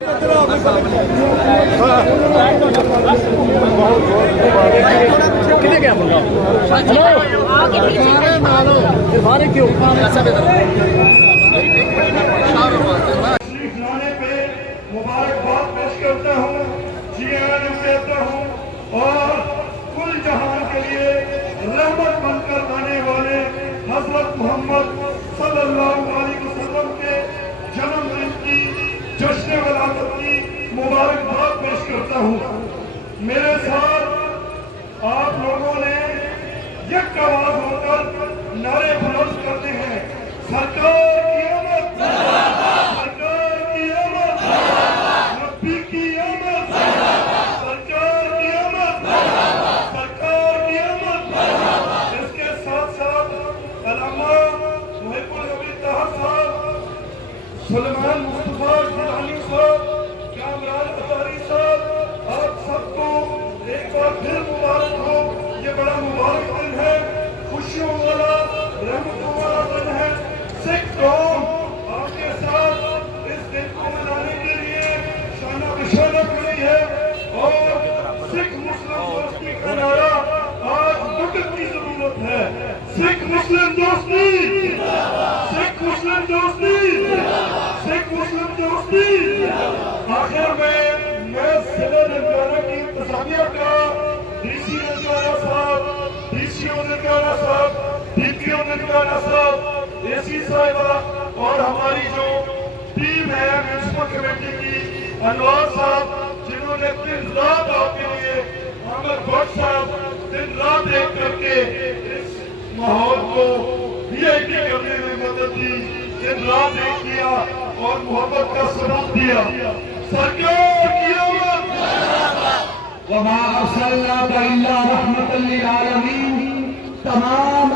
मुबारकबाद पेश करता हूँ, जियान कहता हूँ और कुल जहान के लिए रहमत बनकर आने वाले हजरत मोहम्मद सल्लल्लाहु अलैहि वसल्लम के जन्मदिन की जश्न वलादत की मुबारकबाद पेश करता हूँ। मेरे साथ आप लोगों ने एक आवाज होकर नारे बुलंद करते हैं, सरकार की आमद, सरकार की आमद, नबी की आमद, सरकार की आमद, सरकार की आमद। इसके साथ साथ अल्लामा मुहिब्बुल नबी ताहा साहब, सुलेमान मुस्तफा गिलानी साहब, कामरान अतारी साहब, आप सबको एक बार फिर मुबारक हो। ये बड़ा मुबारक दिन है, खुशियों वाला, रहमतों वाला दिन है। सिख कौम आपके साथ इस दिन को मनाने के लिए शाना बिशाना खड़ी है और सिख मुस्लिम दोस्ती का नारा आज वक्त की जरूरत है। सिख मुस्लिम दोस्ती, सिख मुस्लिम दोस्ती, सिख मुस्लिम दोस्ती। आखिर में मैं जिला ननकाना की इंतजामिया का डीसी ननकाना साहब, डीसीओ ननकाना साहब, डीपीओ ननकाना साहब, एसी साहिबा और हमारी जो टीम है म्यूनसिपल कमेटी की, अनवर साहब जिन्होंने दिन रात आपके लिए, अहमद भट्ट साहब दिन रात एक करके इस माहौल को वीआईपी करने में मदद दी, दिन रात एक किया और मोहब्बत का सबूत दिया। सरकार की आमद, वमा अर्सलनाका इल्ला रहमतल लिल आलमीन। तमाम